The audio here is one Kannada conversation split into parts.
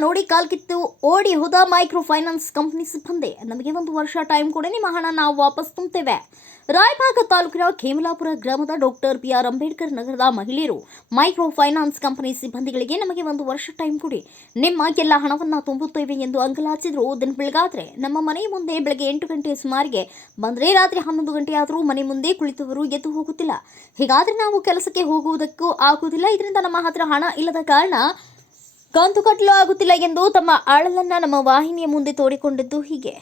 ನೋಡಿ ಕಾಲ್ಕಿತ್ತು ಓಡಿ ಹೋದ ಮೈಕ್ರೋ ಫೈನಾನ್ಸ್ ಕಂಪನಿ ಸಿಬ್ಬಂದಿ. ನಮಗೆ ಒಂದು ವರ್ಷ ಟೈಮ್ ಕೊಡಿ, ನಿಮ್ಮ ಹಣ ನಾವು ವಾಪಸ್ ತುಂಬುತ್ತೇವೆ ರಾಯಭಾಗ ತಾಲೂಕಿನ ಖೇಮಲಾಪುರ ಗ್ರಾಮದ ಡಾಕ್ಟರ್ ಬಿ ಆರ್ ಅಂಬೇಡ್ಕರ್ ನಗರದ ಮಹಿಳೆಯರು ಮೈಕ್ರೋ ಫೈನಾನ್ಸ್ ಕಂಪನಿ ಸಿಬ್ಬಂದಿಗಳಿಗೆ ನಮಗೆ ಒಂದು ವರ್ಷ ಟೈಮ್ ಕೊಡಿ. ನಿಮ್ಮ ಎಲ್ಲ ಹಣವನ್ನು ತುಂಬುತ್ತೇವೆ ಎಂದು ಅಂಗಲಾಚಿದ್ರು. ದಿನ ಬೆಳಗಾದ್ರೆ ನಮ್ಮ ಮನೆ ಮುಂದೆ ಬೆಳಗ್ಗೆ ಎಂಟು ಗಂಟೆ ಸುಮಾರಿಗೆ ಬಂದರೆ ರಾತ್ರಿ ಹನ್ನೊಂದು ಗಂಟೆ ಆದರೂ ಮನೆ ಮುಂದೆ ಕುಳಿತವರು ಎದ್ದು ಹೋಗುತ್ತಿಲ್ಲ. ಹೀಗಾದರೆ ನಾವು ಕೆಲಸಕ್ಕೆ ಹೋಗುವುದಕ್ಕೂ ಆಗುವುದಿಲ್ಲ. ಇದರಿಂದ ನಮ್ಮ ಹತ್ರ ಹಣ ಇಲ್ಲದ ಕಾರಣ ಕಂತು ಕಟ್ಟಲು ಆಗುತ್ತಿಲ್ಲ ಎಂದು ತಮ್ಮ ಅಳಲನ್ನ ನಮ್ಮ ವಾಹಿನಿಯ ಮುಂದೆ ತೋಡಿಕೊಂಡಿದ್ದು ಹೀಗೆ.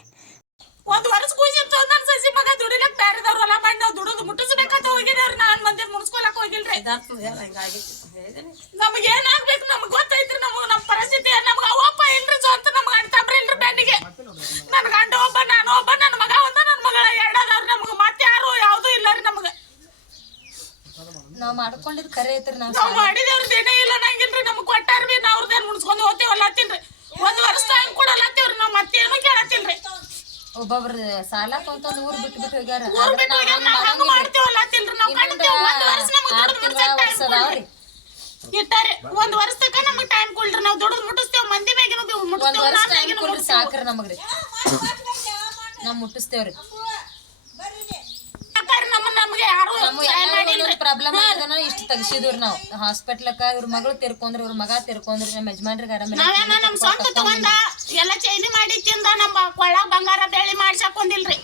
ಒಂದ್ ವರ್ಷ ಕೂಸಿ ನನ್ನ ಸಸಿ ಮಗ ದುಡಿಲಕ್ ಬ್ಯಾರೆದವ್ರ ಹೊಲ ಮಾಡಿ ನಾವು ದುಡಿದು ಮುಟ್ಟಿಸ್ಬೇಕಂತ ಹೋಗಿದೇವ್ರಿ ನಾನ್ ಮಂದಿ ಮುನ್ಸ್ಕೊಲಕ್ ಹೋಗಿಲ್ರಿ. ನಮಗ್ ಏನ್ ಆಗ್ಬೇಕು ನಮಗ್ ನಮ್ ಪರಿಸ್ಥಿತಿ ನಮಗ್ ಅವಪ್ಪ ಇಲ್ರಿ ಸ್ವಂತ ನಮ್ಗ್ ಅಣ್ತಂಬ್ರಿ ಇಲ್ರಿ ಬೆನ್ನಿಗೆ ನನ್ ಗಂಡ ಒಬ್ಬ ನಾನು ಒಬ್ಬ ನನ್ ಮಗ ಒಂದ ನನ್ ಮಗಳ ಎರಡದವ್ರ ನಮಗ್ ಮತ್ತೆ ಯಾರು ಯಾವ್ದು ಇಲ್ಲ ರೀ ನಮಗ ನಾವ್ ಮಾಡ್ಕೊಂಡಿದ್ ಕರೆ ಐತ್ರಿ ನಾವ್ ನಾವ್ ಮಾಡಿದೇವ್ರದ್ದು ಏನೇ ಇಲ್ಲ ನಂಗಿಲ್ರಿ ನಮ್ಗೆ ಕೊಟ್ಟಾರ ಬಿ ನಾವ್ ಅವ್ರದ್ದೇನ್ ಮುನ್ಸ್ಕೊಂಡ್ ಹೋಗ್ತೇವಲ್ಲ ಹತ್ತಿಲ್ರಿ ಒಂದ್ ವರ್ಷ ಟೈಮ್ ಕೊಡಲ್ಲತ್ತೀವ್ರಿ ನಾವ್ ಮತ್ತೇನು ಕೇಳತ್ತಿಲ್ರಿ ಒಬ್ಬೊಬ್ರ ಸಾಲ ತೊಂತಂದ್ ಊರ್ ಬಿಟ್ಟು ಬಿಟ್ಟು ಹೋಗ್ಯಾರ. ಊರ್ ಬಿಟ್ಟು ನಾವ್ ಹೋಗ್ಯಾರ, ನಾವ್ ಹಂಗ್. ಮಾಡ್ತೇವಲ್ಲ ನಾವ್ ಇನ್ನೊಂದ್ ಒಂದ್ ವರ್ಷ ನಮಗ್ ತಿಂಗಳ ಮುಟ್ಸಕ್ ವರ್ಷ time ಅದಾವ್ರಿ ಇಟ್ಟಾರೆ ಒಂದ್ ವರ್ಷಕ್ಕ ನಮಗ್ ಟೈಮ್ ಕೊಡ್ರಿ. ನಾವ್ ದುಡ್ದು ಮುಟ್ಟಿಸ್ತೇವ್ ಮಂದಿ ಮ್ಯಾಗಿನೂ ಒಂದ್ ವರ್ಷ ಟೈಮ್ ಕೊಡ್ರಿ. ಸಾಕ್ರಿ ನಮಗ್ರಿ. ನಾವ್ ಮುಟ್ಟಿಸ್ತೇವ್ರಿ. ನಮ್ಗೆ ಯಾರು ಪ್ರಾಬ್ಲಮ್ ಆಗಿದನ ಇಷ್ಟ ತೆಗ್ಸಿದ್ರು ನಾವು. ಹಾಸ್ಪಿಟ್ಲಕ್ಕ ಇವ್ರ ಮಗಳು ತಿರ್ಕೊಂಡ್ರು ಇವ್ರ ಮಗ ತಿರ್ಕೊಂಡ್ರು ನಮ್ಮ ಯಜಮಾನ್ರಿಗೆ ನಾವೇನ ನಮ್ ಸ್ವಂತ ತಗೊಂಡ ಎಲ್ಲ ಚೈನಿ ಮಾಡಿ ತಿಂದ ನಮ್ಮ ಕೊಳ್ಳ ಬಂಗಾರ ಬೆಳ್ಳಿ ಮಾಡ್ಸಾಕೊಂಡಿಲ್ರಿ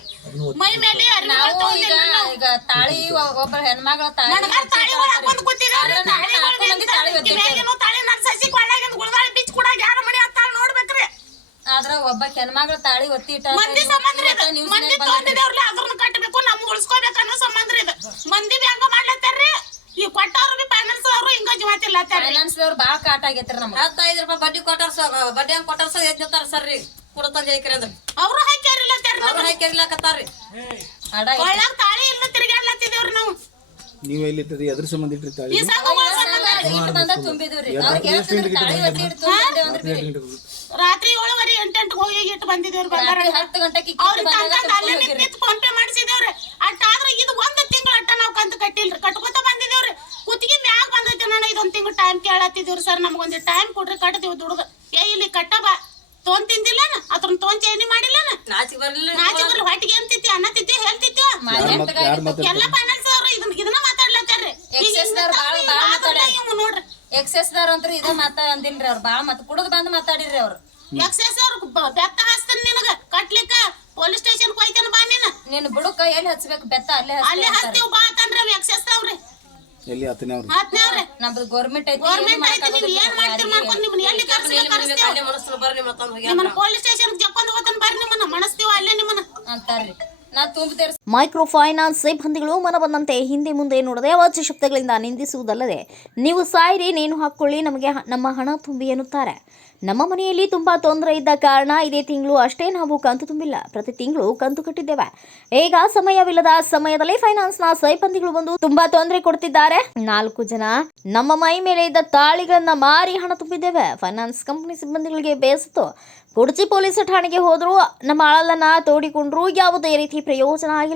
ಮೈ ಮೇಲೆ ನಾವು ಈಗ ಈಗ ತಾಳಿ ಒಬ್ಬ ಹೆಣ್ಮಗಳ ತಾಳಿ ತಾಳಿ ನಾವ್ ನಾಲ್ಕು ಮಂದಿ ತಾಳಿ ಬಿದ್ದ, ತಾಳಿ ನನ್ ಸಸಿ ಕೊಳ್ಳಾಗಿಂದ ಗುಳ್ದಾಳಿ ಬಿಚ್ಚ ಕೂಡ ಯಾರ ಮನೆ ಹತ್ತಾಳ ನೋಡ್ಬೇಕ್ರಿ. ಆದ್ರ ಒಬ್ಬ ಹೆಣ್ಮಗಳ ತಾಳಿ ಒತ್ತಿ ಇಟ್ಟ ಮಂದಿ ಸಂಬಂಧ ರೀ ಇದು. ನ್ಯೂಸ್ ಮಂದಿ ತಗೊಂಡಿದೇವ್ರಲ್ಲ ಅದ್ರನ್ನ ಕಟ್ಟಬೇಕು ನಮ್ ಉಳಿಸ್ಕೋಬೇಕು ಅನ್ನೋ ಸಂಬಂಧ ಇದು. ಮಂದಿ ಬಿ ಹಂಗ ಮಾಡ್ಲತ್ತಾರ್ರಿ? ಈ ಕೊಟ್ಟವ್ರು ಬಿ ಫೈನಾನ್ಸ್ ಅವರು ಹಿಂಗ ಜೀವತಿಲ್ಲ ಫೈನಾನ್ಸ್ ಅವ್ರು ಬಾಳ ಕಾಟ ಆಗೈತ್ರಿ ನಮ್ಗೆ. ಹತ್ತೈದು ರೂಪಾಯಿ ಬಡ್ಡಿ ಕೊಟ್ಟಾರ ಸರ್ ಬಡ್ಡಿ ಹಂಗ ಕೊಟ್ಟಾರ ಸರ್ ಎದ್ ನಿಂತಾರ ಸರ್ ರೀ? ಕೊಡತಂದ ಐಕ್ರಿ ಅಂದ್ರೆ. ಅವ್ರು ಹಾಕ್ಯಾರಿಲ್ಲತ್ತಾರ ಅವ್ರು ಹಾಕಿರ್ಲಾಕತ್ತಾರ್ರಿ ಅಡ ಕೊಳ್ಳಾಗ ತಾಳಿ ಇಲ್ಲ ತಿರ್ಗಾಡ್ಲತ್ತಿದೇವ್ರಿ ನಾವು. ನೀವು ಎಲ್ಲಿದ್ದೀರಿ? ಎದ್ರ ಸಂಬಂಧ ಇಟ್ರಿ ರಾತ್ರಿ ಏಳುವರೆ ಎಂಟೆಂಟು ಹೋಗಿ ಇಟ್ಟು ಬಂದಿದ್ದೇವ್ರಿ ಬಂಗಾರ ಹತ್ತು ಗಂಟೆಗೆ ನಿಂತ್ ಫೋನ್ ಪೇ ಮಾಡಿಸಿದೇವ್ರಿ ಅಟ್ಟಾದ್ರೆ ಇದು ಒಂದ್ ತಿಂಗಳ ಅಟ್ಟ ನಾವು ಕಂತು ಕಟ್ಟಿಲ್ರಿ. ಕಟ್ಕೊತ ಬಂದಿದೇವ್ರಿ ಕುತ್ತಿಗೆ ಮ್ಯಾಗ ಬಂದೈತಿ ನಾನು ಇದೊಂದ್ ತಿಂಗಳು ಟೈಮ್ ಕೇಳತ್ತಿದ್ದೀವ್ರಿ ಸರ್ ನಮಗೊಂದು ಟೈಮ್ ಕೊಡ್ರಿ ಕಟ್ತೀವಿ ದುಡ್ದು. ಏ ಇಲ್ಲಿ ಕಟ್ಟಬ ತೋನ್ ತಿಂದಿಲ್ಲನ? ಅದ್ರನ್ನ ತೋನ್ ಚೇನಿ ಮಾಡಿಲ್ಲನ? ನಾಚಿಕ್ ಬರ್ಲಿಲ್ಲ. ನಾಚಿ ಬರ್ಲಿ. ಹೊಟ್ಟಿಗೆ ಏನ್ ತಿತ್ತಿ? ಅನ್ನ ತಿತ್ತಿ? ಹೇಳ್ತಿತ್ತಿ ಎಲ್ಲ ಫೈನಾನ್ಸ್ ಅವ್ರು ಇದನ್ನ ಇದನ್ನ ಮಾತಾಡ್ಲತ್ತಾರ್ರಿ ಈಗ Excess ಹಿಂಗ್ ದವ್ರು ಬಾಳ್- ಬಾಳ್ ಆದ್ರೆ ಮಾತಾಡ್ಯಾರ. ಇವ್ನು ನೋಡ್ರಿ ಎಕ್ಸೆಸ್ ದಾರ ಅಂತೂ ಇದ ಮಾತಾ ಅಂದಿಲ್ರಿ ಅವ್ರು. ಬಾ ಮತ್ ಕುಡದ್ ಬಂದ್ ಮಾತಾಡಿರಿ ಅವ್ರು. ಎಕ್ಸೆಸ್ ಅವ್ರು ಬೆತ್ತ ಹಾಸ್ತಾನ ನಿನಗ? ಕಟ್ಲಿಕ್ಕ ಪೊಲೀಸ್ ಸ್ಟೇಷನ್ ಹೋಯ್ತಾನ ಬಾ ನೀನ? ನಿನ್ ಬುಡಕ ಎಲ್ಲಿ ಹಚ್ಬೇಕು ಬೆತ್ತ ಅಲ್ಲೇ ಅಲ್ಲಿ ಹಚ್ಬೇಕು ಬಾ ಅಂತಂದ್ರೆ ಅವ್ ಎಕ್ಸೆಸ್ ಅವ್ರಿ. ಎಲ್ಲಿ ಹತ್ತನೇ ಅವ್ರಿ? ಅವ್ರೆ ನಮ್ದು ಗೌರ್ಮೆಂಟ್ ಐತಿ ಗೌರ್ಮೆಂಟ್ ಐತಿ ನೀವು ಏನ್ ಮಾಡ್ತೀರಿ ಮಾಡ್ಕೊಂಡು ನಿಮ್ಮನ್ನ ಎಲ್ಲಿ ಕರ್ಸಿ ಕರ್ಸ್ತೀವಿ? ಅಲ್ಲೇ ಮನಸ್ಸು ಬರ್ರಿ ಮತ್ತೊಂದು ಹೋಗಿ ನಿಮ್ಮನ್ನ ಪೊಲೀಸ್ ಸ್ಟೇಷನ್ ಜಕ್ಕೊಂಡು ಹೋಗ್ತಾನೆ ಬರ್ರಿ ನಿಮ್ಮನ್ನ. ಮನಸ್ತೀವಿ ಅಲ್ಲೇ ನಿಮ್ಮನ್ನ. ಅಂತಾರ್ರಿ. ನಾ ತುಂಬ್ತೇರಿ ಮೈಕ್ರೋ ಫೈನಾನ್ಸ್ ಸಿಬ್ಬಂದಿಗಳು ಮನ ಬಂದಂತೆ ಹಿಂದೆ ಮುಂದೆ ನೋಡದೆ ಅವಾಚ್ಯ ಶಬ್ದಗಳಿಂದ ನಿಂದಿಸುವುದಲ್ಲದೆ, ನೀವು ಸಾಯಿರಿ ನೇಣು ಹಾಕ್ಕೊಳ್ಳಿ, ನಮಗೆ ನಮ್ಮ ಹಣ ತುಂಬಿ ಎನ್ನುತ್ತಾರೆ. ನಮ್ಮ ಮನೆಯಲ್ಲಿ ತುಂಬಾ ತೊಂದರೆ ಇದ್ದ ಕಾರಣ ಇದೇ ತಿಂಗಳು ಅಷ್ಟೇ ನಾವು ಕಂತು ತುಂಬಿಲ್ಲ. ಪ್ರತಿ ತಿಂಗಳು ಕಂತು ಕಟ್ಟಿದ್ದೇವೆ. ಈಗ ಸಮಯವಿಲ್ಲದ ಸಮಯದಲ್ಲಿ ಫೈನಾನ್ಸ್ನ ಸಿಬ್ಬಂದಿಗಳು ಬಂದು ತುಂಬಾ ತೊಂದರೆ ಕೊಡ್ತಿದ್ದಾರೆ. ನಾಲ್ಕು ಜನ ನಮ್ಮ ಮೈ ಮೇಲೆ ಇದ್ದ ತಾಳಿಗಳನ್ನ ಮಾರಿ ಹಣ ತುಂಬಿದ್ದೇವೆ. ಫೈನಾನ್ಸ್ ಕಂಪನಿ ಸಿಬ್ಬಂದಿಗಳಿಗೆ ಬೇಸತ್ತು. ಕುಡಚಿ ಪೊಲೀಸ್ ಠಾಣೆಗೆ ಹೋದ್ರು ನಮ್ಮ ಅಳಲನ್ನ ತೋಡಿಕೊಂಡ್ರು ಯಾವುದೇ ರೀತಿ ಪ್ರಯೋಜನ ಆಗಿಲ್ಲ.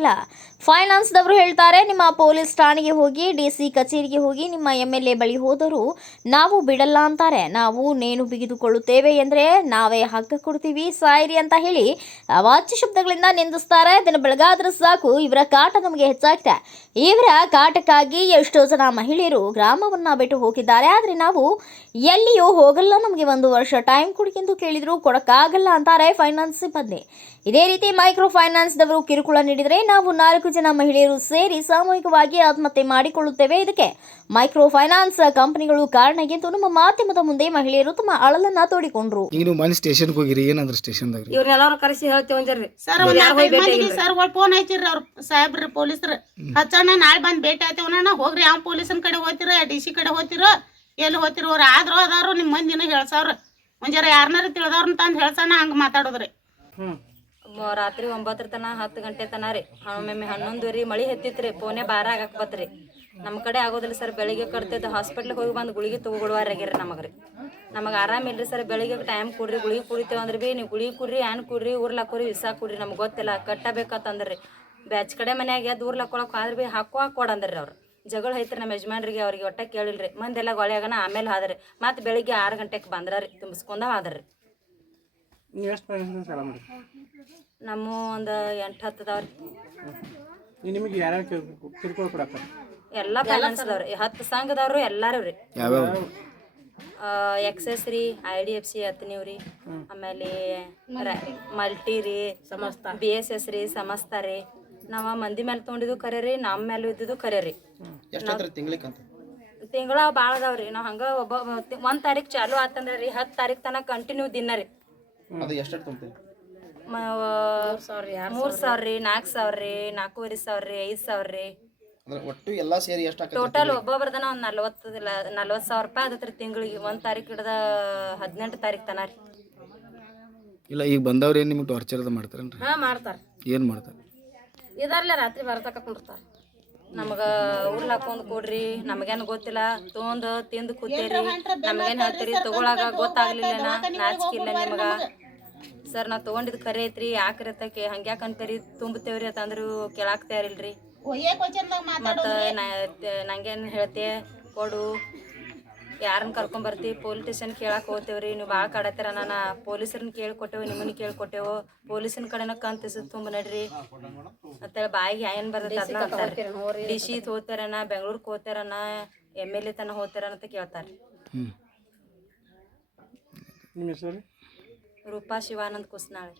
ಫೈನಾನ್ಸ್ದವರು ಹೇಳ್ತಾರೆ, ನಿಮ್ಮ ಪೊಲೀಸ್ ಠಾಣೆಗೆ ಹೋಗಿ, ಡಿ ಸಿ ಕಚೇರಿಗೆ ಹೋಗಿ, ನಿಮ್ಮ ಎಂ ಎಲ್ ಎ ಬಳಿ ಹೋದರೂ ನಾವು ಬಿಡಲ್ಲ ಅಂತಾರೆ. ನಾವು ನೇಣು ಬಿಗಿದುಕೊಳ್ಳುತ್ತೇವೆ ಎಂದರೆ ನಾವೇ ಹಗ್ಗ ಕೊಡ್ತೀವಿ, ಸಾಯಿರಿ ಅಂತ ಹೇಳಿ ಅವಾಚ್ಯ ಶಬ್ದಗಳಿಂದ ನಿಂದಿಸ್ತಾರೆ. ದಿನ ಬೆಳಗಾದ್ರೆ ಸಾಕು, ಇವರ ಕಾಟ ನಮಗೆ ಹೆಚ್ಚಾಗ್ತಾ. ಇವರ ಕಾಟಕ್ಕಾಗಿ ಎಷ್ಟೋ ಜನ ಮಹಿಳೆಯರು ಗ್ರಾಮವನ್ನ ಬಿಟ್ಟು ಹೋಗಿದ್ದಾರೆ. ಆದರೆ ನಾವು ಎಲ್ಲಿಯೂ ಹೋಗಲ್ಲ. ನಮಗೆ ಒಂದು ವರ್ಷ ಟೈಮ್ ಕೊಡಿ ಎಂದು ಕೇಳಿದ್ರು ಕೊಡಕ್ಕಾಗಲ್ಲ ಅಂತಾರೆ ಫೈನಾನ್ಸ್ ಸಿಬ್ಬಂದಿ. ಇದೇ ರೀತಿ ಮೈಕ್ರೋ ಫೈನಾನ್ಸ್ದವರು ಕಿರುಕುಳ ನೀಡಿದರೆ ನಾವು ನಾಲ್ಕು ಜನ ಮಹಿಳೆಯರು ಸೇರಿ ಸಾಮೂಹಿಕವಾಗಿ ಆತ್ಮಹತ್ಯೆ ಮಾಡಿಕೊಳ್ಳುತ್ತೇವೆ. ಇದಕ್ಕೆ ಮೈಕ್ರೋ ಫೈನಾನ್ಸ್ ಕಂಪನಿಗಳು ಕಾರಣ ಎಂದು ನಮ್ಮ ಮಾಧ್ಯಮದ ಮುಂದೆ ಮಹಿಳೆಯರು ತಮ್ಮ ಅಳಲನ್ನ ತೋಡಿಕೊಂಡ್ರು. ಈಗ ನೀವು ಮನೆ ಸ್ಟೇಷನ್ಗೆ ಹೋಗಿರಿ ಏನಂದ್ರೆ ಸ್ಟೇಷನ್ ದಾಗ ಇವ್ರನ್ನೆಲ್ಲಾರು ಕರೆಸಿ ಹೇಳ್ತೇವೆ ಸರ್ ಒಂದ್ ನಾಲ್ಕೈದು ಮಂದಿಗೆ ಸರ್ ಫೋನ್ ಹಚ್ಚಿರ್ರಿ ಅವ್ರ ಸಾಹೇಬ್ರಿ ಪೊಲೀಸ್ರು. ಹಚ್ಚಣ್ಣ ನಾಳೆ ಬಂದ್ ಭೇಟಿ ಆಯ್ತೇವಣ್ಣ ಹೋಗ್ರಿ ಯಾವ ಪೊಲೀಸನ್ ಕಡೆ ಹೋಗ್ತಿರ ಡಿ ಸಿ ಕಡೆ ಹೋಗ್ತಿರ ಎಲ್ಲಿ ಹೋಗ್ತಿರ ಅವ್ರ ಆದ್ರೂ ಅದಾರು ನಿಮ್ಮ ಮಂದಿನ ಹೇಳ್ಸವ್ರ. ಒಂಜರ ಯಾರನ್ನಾರ ತಿಳಿದವ್ರನ್ನ ತಂದ್ ಹೇಳ್ಸಣ್ಣ ಹಂಗ ಮಾತಾಡೋದ್ರಿ. ಮ- ರಾತ್ರಿ ಒಂಬತ್ತರ ತನ, ಹತ್ತು ಗಂಟೆ ತನ ರೀ. ಒಮ್ಮೊಮ್ಮೆ ಹನ್ನೊಂದು ರೀ ಮಳಿ ರೀ ಪೋನೆ ಬಾರ ಆಗಕ್ ಬತ್ರಿ ನಮ್ಮ ಕಡೆ ಆಗೋದಿಲ್ಲ ಸರ್, ಬೆಳಿಗ್ಗೆ ಕಟ್ತೈತೆ ಹಾಸ್ಪಿಟ್ಲಿಗೆ ಹೋಗಿ ಬಂದು ಗುಳಿಗೆ ತಗೊಳ್ವಾರಾಗ್ಯಾರ ನಮಗೆ ರೀ. ನಮಗೆ ಆರಾಮ ಇಲ್ರಿ ಸರ್, ಬೆಳಿಗ್ಗೆ ಟೈಮ್ ಕೊಡ್ರಿ, ಗುಳಿಗೆ ಕುಡಿತೇವೆ ಅಂದ್ರೆ ಭೀ ನೀವು ಗುಳಿಗೆ ಕುಡ್ರಿ ಏನ್ ಕುಡ್ರಿ ಊರ್ಲಾಕೋರಿ ವಿಸಾ ಕುಡ್ರಿ, ನಮ್ಗೆ ಗೊತ್ತಿಲ್ಲ ಕಟ್ಟಬೇಕಂತಂದ್ರಿ ಬ್ಯಾಚ್ ಕಡೆ ಮನ್ಯಾಗ ಎದ್ದು ಊರ್ಲಾಕೊಳಕ್ಕೆ ಆದ್ರೆ ಭೀ ಹಾಕೋ ಕೊಡಂದ್ರಿ ಅವ್ರು. ಜಗಳ ಐತ್ರಿ ನಮ್ಮ ಯಜಮಾನ್ರಿಗೆ, ಅವ್ರಿಗೆ ಒಟ್ಟ ಕೇಳಿಲ್ರಿ. ಮಂದೆಲ್ಲ ಗೊಳೆಯಾಗನ ಆಮೇಲೆ ಆದ್ರಿ ಮತ್ತೆ ಬೆಳಿಗ್ಗೆ ಆರು ಗಂಟೆಗೆ ಬಂದ್ರಿ ತುಂಬಿಸ್ಕೊಂಡ ಆದ್ರಿ ನೀವು ಎಷ್ಟು ಪರ್ಸೆಂಟ್ ಸಾಲ ಮಾಡಿ ನಮ್ಮ ಒಂದು ಎಂಟು ಹತ್ತು ಅದಾವ ನೀವು ನಿಮಗೆ ಯಾರ್ಯಾರು ಕಿರ್ಕೊಳ ಎಲ್ಲ ಫೈನಾನ್ಸ್ ರೀ. ಹತ್ತು ಸಂಘದವ್ರು ಎಲ್ಲಾರು ರೀ. ಎಕ್ಸೆಸ್ ರೀ ಐ ಡಿ ಎಫ್ ಸಿ ಹತ್ತನೀವ್ ರೀ. ಆಮೇಲೆ ಮಲ್ಟಿ ರೀ ಸಮಸ್ತ. ಬಿ ಎಸ್ ಎಸ್ ರೀ ಸಮಸ್ತ ರೀ. ನಾವ ಮಂದಿ ಮೇಲೆ ತೊಗೊಂಡಿದ್ದು ಕರೆ ರೀ ನಮ್ಮ ಮೇಲೆ ಇದ್ದಿದ್ದು ಕರೆ ರೀ. ತಿಂಗಳ ಭಾಳ ರೀ. ನಾವು ಹಂಗ ಒಬ್ಬ ಒಂದು ತಾರೀಕು ಚಾಲು ಆತಂದ್ರೆ ರೀ. ಹತ್ತು ತಾರೀಕು ತನಕ ಕಂಟಿನ್ಯೂ ದಿನ ರೀ. ಅದು ಎಷ್ಟು ತುಂಬ್ತೀವಿ ಮೂರು ಸಾವಿರ ರೀ ನಾಲ್ಕು ಸಾವಿರ ರೀ ನಾಲ್ಕೂವರೆ ಸಾವಿರ ರೀ ಐದು ಸಾವಿರ ರೀ. ಅಂದ್ರೆ ಒಟ್ಟು ಎಲ್ಲ ಸೇರಿ ಎಷ್ಟು ಟೋಟಲ್ ಒಬ್ಬೊಬ್ರದನ ಒಂದು ನಲ್ವತ್ತು ನಲ್ವತ್ತು ಸಾವಿರ ರೂಪಾಯಿ ಅದತ್ರ ತಿಂಗಳಿಗೆ ಒಂದು ತಾರೀಕು ಹಿಡ್ದ ಹದಿನೆಂಟು ತಾರೀಕು ತನ ರೀ. ಇಲ್ಲ ಈಗ ಬಂದವ್ರು ಏನು ನಿಮ್ಗೆ ಟಾರ್ಚರ್ ಅದು ಮಾಡ್ತಾರೇನ್ರಿ? ಹಾಂ ಮಾಡ್ತಾರೆ. ಏನು ಮಾಡ್ತಾರೆ? ಇದಾರ್ಲೆ ರಾತ್ರಿ ಬರತಕ್ಕ ಕುಂಡಿರ್ತಾರೆ. ನಮಗೆ ಉರ್ಲ್ ಹಾಕೊಂಡು ಕೊಡ್ರಿ. ನಮಗೇನು ಗೊತ್ತಿಲ್ಲ. ತೊಗೊಂಡು ತಿಂದು ಕೂತೇರಿ. ನಮಗೇನು ಹೇಳ್ತೀರಿ? ತಗೊಳಾಗ ಗೊತ್ತಾಗ್ಲಿಲ್ಲ ನಾಚಿಕಿಲ್ಲ ನಿಮಗ. ಸರ್ ನಾ ತೊಗೊಂಡಿದ್ದು ಖರೆ ಐತ್ರಿ. ಯಾಕ್ರಿ ತಕ್ಕೆ ಹಂಗ್ಯಾಕೆ ಅಂತೀರಿ? ತುಂಬತೇವ್ರಿ ಅಂತಂದ್ರು ಕೇಳಾಕ್ತಾ ಇರಲ್ರಿ ಮತ್ತು ನಂಗೇನು ಹೇಳ್ತೆ? ಕೊಡು. ಯಾರನ್ನ ಕರ್ಕೊಂಬರ್ತಿ ಪೊಲೀಸ್ ಸ್ಟೇಷನ್ ಕೇಳಕ್ಕೆ ಹೋಗ್ತೇವ್ರಿ. ನೀವು ಭಾಳ ಕಾಡತ್ತೀರ. ನಾನು ಪೊಲೀಸರನ್ನ ಕೇಳ್ಕೊಟ್ಟೆವು ನಿಮ್ಮನ್ನ ಕೇಳ್ಕೊಟ್ಟೆವು. ಪೊಲೀಸಿನ ಕಡೆನ ಕಂತಿಸ್ ತುಂಬ ನಡ್ರಿ. ಮತ್ತೆ ಬಾಯಿಗೆ ಏನು ಬರ್ತೈತೆ ಅದನ್ನ ಅಂತಾರೆ ಡಿ ಸಿ ಹೋಗ್ತಾರನ? ಬೆಂಗ್ಳೂರ್ಗೆ ಹೋಗ್ತಾರನ? ಎಂ ಎಲ್ ಎ ತನ ಹೋಗ್ತಾರನ ಅಂತ ಕೇಳ್ತಾರೆ ಹ್ಞೂ ನಿಮ್ಮ ಹೆಸರು ರೂಪಾ ಶಿವಾನಂದ್ ಕುಸ್ನಾಳ್.